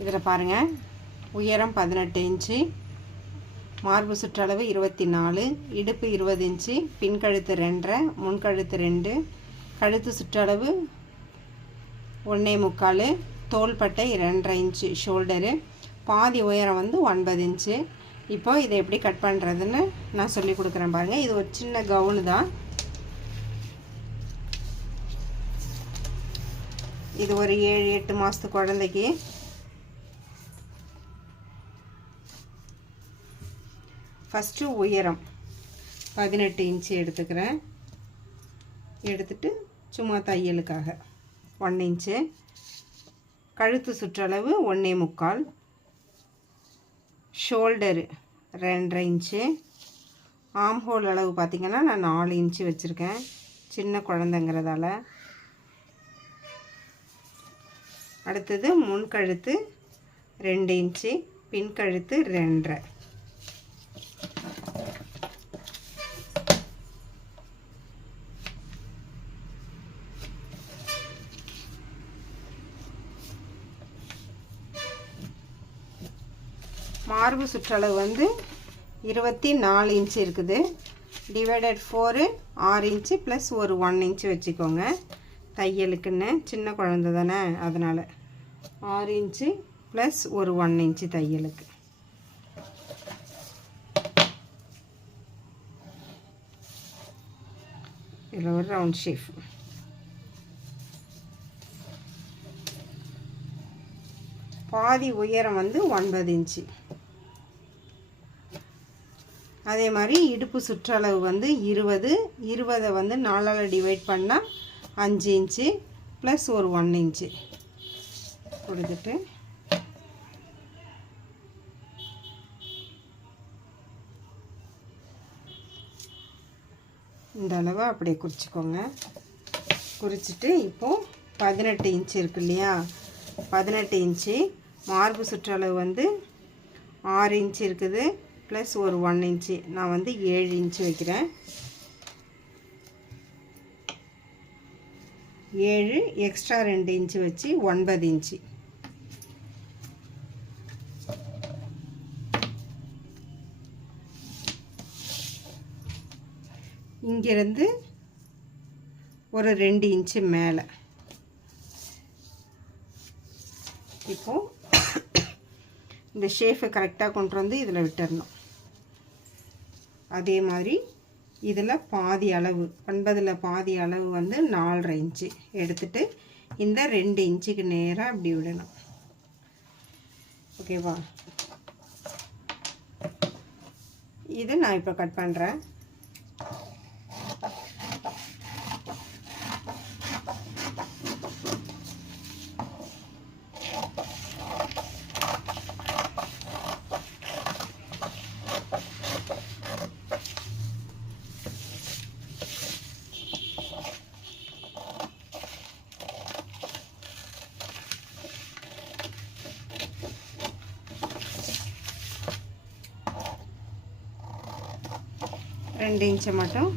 இதில் பாருங்கள், உயரம் 18 இன்ச்சு, மார்பு சுற்றளவு 24, இடுப்பு 20 இன்ச்சு, பின்கழுத்து 2.5, முன்கழுத்து 2, கழுத்து சுற்றளவு 1.25, தோள்பட்டை 2.5 இன்ச்சு, ஷோல்டரு, பாதி உயரம் வந்து 9 இன்ச்சு. இப்போ இதை எப்படி கட் பண்ணுறதுன்னு நான் சொல்லி கொடுக்குறேன் பாருங்கள். இது ஒரு சின்ன கவுனு தான். இது ஒரு 7-8 மாதத்து குழந்தைக்கு. ஃபஸ்ட்டு உயரம் 18 இன்ச்சு எடுத்துக்கிறேன். எடுத்துட்டு சும்மா தையலுக்காக 1 இன்ச்சு, கழுத்து சுற்றளவு 1.25, ஷோல்டரு 2.5 இன்ச்சு, ஆம் ஹோல் அளவு பார்த்திங்கன்னா நான் 4 இன்ச்சு வச்சுருக்கேன், சின்ன குழந்தைங்கிறதால. அடுத்தது முன்கழுத்து 2 இன்ச்சு, பின்கழுத்து 2.5. மார்பு சுற்றளவு வந்து 24 இன்ச்சு இருக்குது. டிவைடட் 4 6 இன்ச்சு ப்ளஸ் ஒரு 1 இன்ச்சு வச்சுக்கோங்க. தையலுக்குன்னு சின்ன குழந்தை தானே, அதனால் 6 இன்ச்சு ப்ளஸ் ஒரு 1 இன்ச்சு தையலுக்கு. இதில் ஒரு ரவுண்ட் ஷேப். பாதி உயரம் வந்து 9 இன்ச்சு. அதே மாதிரி இடுப்பு சுற்றளவு வந்து 20 வந்து 4ஆல் டிவைட் பண்ணால் 5 இன்ச்சு ப்ளஸ் ஒரு 1 இன்ச்சு கொடுத்துட்டு இந்த அளவை அப்படியே குறிச்சிக்கோங்க. குறிச்சிட்டு இப்போது 18 இன்ச்சு இருக்கு இல்லையா, 18 இன்ச்சு, மார்பு சுற்றளவு வந்து 6 இன்ச்சு இருக்குது ப்ளஸ் ஒரு 1 இன்ச்சு. நான் வந்து 7 இன்ச்சு வைக்கிறேன். 7 எக்ஸ்ட்ரா 2 இன்ச்சு வச்சு 9 இன்ச்சு. இங்கிருந்து ஒரு 2 இன்ச்சு மேலே. இப்போது இந்த ஷேஃபை கரெக்டாக கொண்டு வந்து இதில் விட்டுடணும். அதே மாதிரி இதில் பாதி அளவு 9ல் பாதி அளவு வந்து 4.5 இன்ச்சு எடுத்துகிட்டு இந்த 2 இன்ச்சுக்கு நேராக அப்படி விடணும். ஓகேவா? இது நான் இப்போ கட் பண்ணுறேன். ரெண்டு இன்ச்சை மட்டும்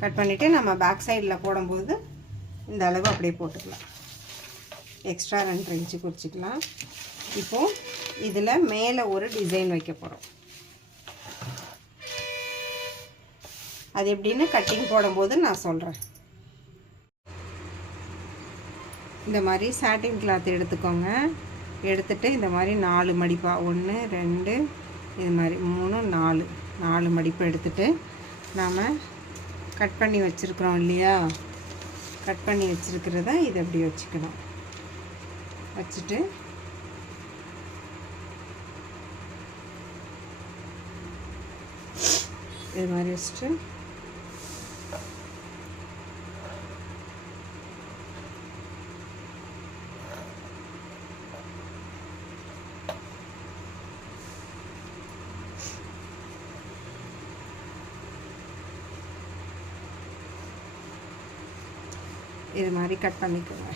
கட் பண்ணிவிட்டு நம்ம பேக் சைடில் போடும்போது இந்த அளவு அப்படியே போட்டுக்கலாம். எக்ஸ்ட்ரா 2 இன்ச்சு குறிச்சிக்கலாம். இப்போது இதில் மேலே ஒரு டிசைன் வைக்க போகிறோம். அது எப்படின்னு கட்டிங் போடும்போது நான் சொல்கிறேன். இந்த மாதிரி சாட்டின் கிளாத் எடுத்துக்கோங்க. எடுத்துகிட்டு இந்த மாதிரி 4 மடிப்பாக 1 2 இது மாதிரி 3 4 மடிப்பு எடுத்துகிட்டு நாம் கட் பண்ணி வச்சுருக்குறோம் இல்லையா, கட் பண்ணி வச்சுருக்கிறத இதை அப்படி வச்சுக்கணும். வச்சுட்டு இது மாதிரி வச்சுட்டு இது மாதிரி கட் பண்ணிக்கோங்க.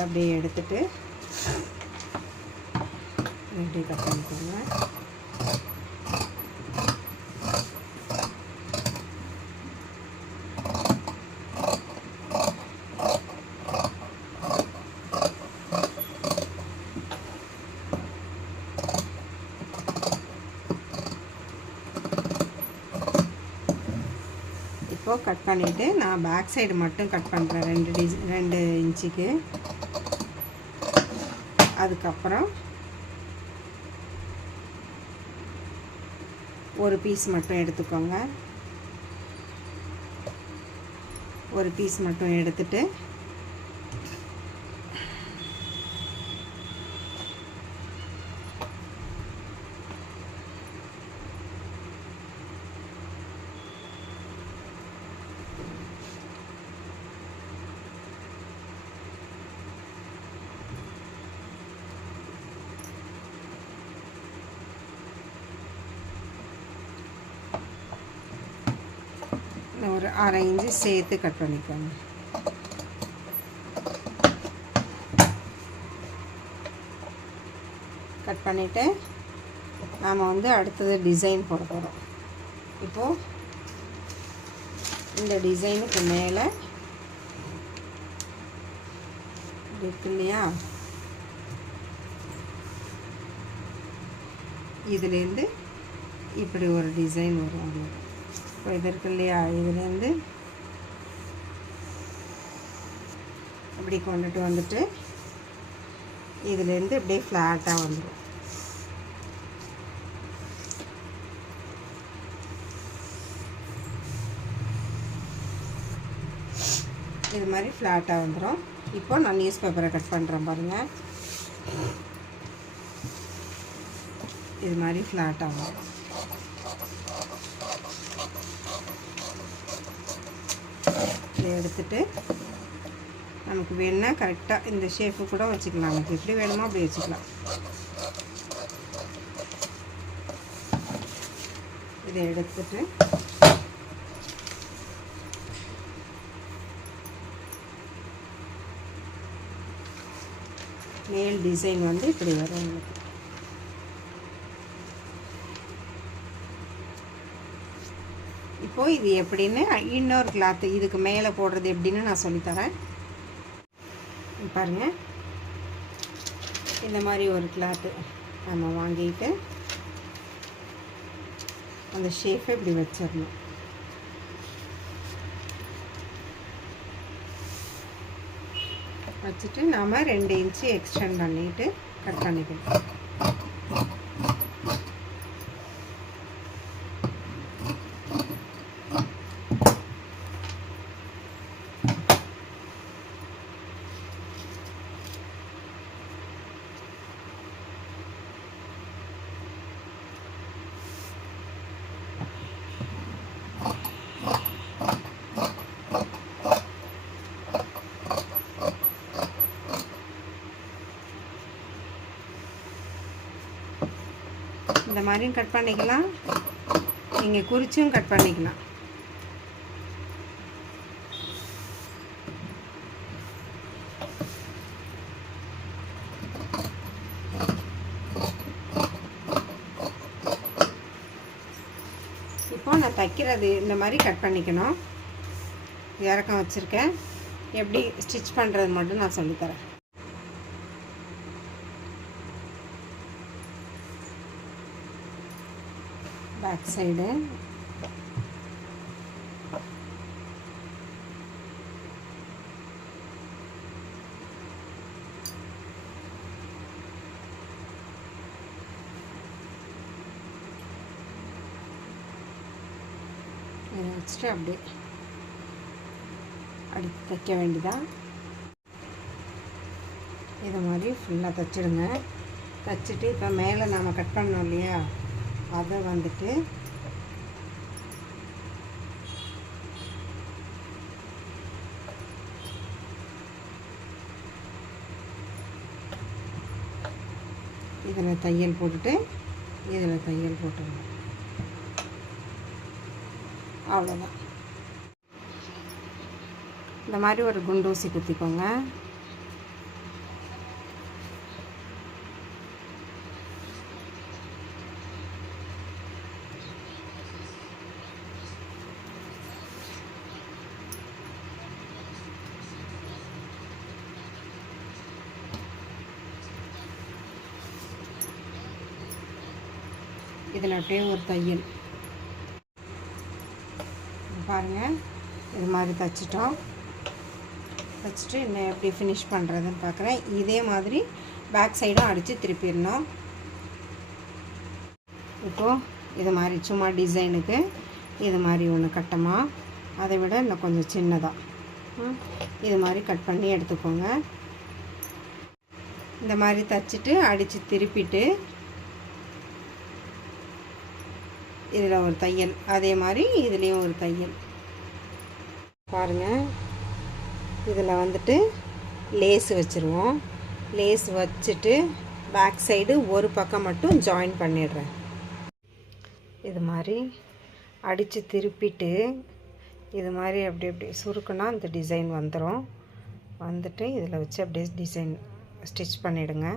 அப்படியே எடுத்துட்டு இப்படி கட் பண்ணிக்கோங்க. இப்போது கட் பண்ணிவிட்டு நான் பேக் சைடு மட்டும் கட் பண்ணுறேன் 2 இன்ச்சுக்கு. அதுக்கப்புறம் ஒரு பீஸ் மட்டும் எடுத்துக்கோங்க. ஒரு பீஸ் மட்டும் எடுத்துட்டு ஒரு 1/2 இன்ச்சு சேர்த்து கட் பண்ணிக்கோங்க. கட் பண்ணிவிட்டு நாம் வந்து அடுத்தது டிசைன் போட போகிறோம். இப்போது இந்த டிசைனுக்கு மேலே இருக்கு இல்லையா, இதுலேருந்து இப்படி ஒரு டிசைன் வரும். இப்போ இது இருக்கு இல்லையா, இதுலேருந்து இப்படி கொண்டுட்டு வந்துட்டு இதுலேருந்து இப்படியே ஃப்ளாட்டாக வந்துடும். இது மாதிரி ஃப்ளாட்டாக வந்துடும். இப்போ நான் நியூஸ் பேப்பரை கட் பண்ணுறேன் பாருங்கள். இது மாதிரி ஃப்ளாட்டாக வரும். இதை எடுத்துட்டு நமக்கு வேணுன்னா கரெக்டாக இந்த ஷேப்பு கூட வச்சுக்கலாம். நமக்கு எப்படி வேணுமோ அப்படி வச்சுக்கலாம். இதை எடுத்துட்டு மேல் டிசைன் வந்து இப்படி வரும் உங்களுக்கு. இப்போது இது எப்படின்னு இன்னொரு கிளாத்து இதுக்கு மேலே போடுறது எப்படின்னு நான் சொல்லித்தரேன். பாருங்கள், இந்த மாதிரி ஒரு கிளாத்து நம்ம வாங்கிட்டு அந்த ஷேப்பை இப்படி வச்சிடணும். வச்சுட்டு நாம் 2 இன்ச்சு எக்ஸ்டெண்ட் பண்ணிவிட்டு கட் பண்ணிக்கணும். இந்த மாதிரியும் கட் பண்ணிக்கலாம், நீங்கள் குறிச்சும் கட் பண்ணிக்கலாம். இப்போ நான் தைக்கிறது இந்த மாதிரி கட் பண்ணிக்கணும். இறக்கம் வச்சுருக்கேன். எப்படி ஸ்டிச் பண்ணுறது மட்டும் நான் சொல்லித்தரேன். பேக் சைடு இதை வச்சுட்டு அப்படியே அடுத்து தைக்க வேண்டியதான். இதை மாதிரி ஃபுல்லாக தைச்சிடுங்க. தைச்சிட்டு இப்போ மேலே நாம் கட் பண்ணோம் இல்லையா, அதை வந்துட்டு இதில் தையல் போட்டுட்டு இதில் தையல் போட்டுருங்க. அவ்வளோதான். இந்த மாதிரி ஒரு குண்டூசி குத்திக்கோங்க. இதில் அப்படியே ஒரு தையல் பாருங்கள். இது மாதிரி தைச்சிட்டோம். தைச்சிட்டு இன்னும் எப்படி ஃபினிஷ் பண்ணுறதுன்னு பார்க்குறேன். இதே மாதிரி பேக் சைடும் அடித்து திருப்பிடணும். இப்போது இது மாதிரி சும்மா டிசைனுக்கு இது மாதிரி ஒன்று கட்டமாக, அதை விட இன்னும் கொஞ்சம் சின்னதாக இது மாதிரி கட் பண்ணி எடுத்துக்கோங்க. இந்த மாதிரி தைச்சிட்டு அடித்து திருப்பிட்டு இதில் ஒரு தையல், அதே மாதிரி இதுலேயும் ஒரு தையல் பாருங்கள். இதில் வந்துட்டு லேஸ் வச்சுருவோம். லேஸ் வச்சுட்டு பேக் சைடு ஒரு பக்கம் மட்டும் ஜாயின் பண்ணிடுறேன். இது மாதிரி அடித்து திருப்பிட்டு இது மாதிரி அப்படி சுருக்குனா இந்த டிசைன் வந்துடும். வந்துட்டு இதில் வச்சு அப்படியே டிசைன் ஸ்டிச் பண்ணிவிடுங்க.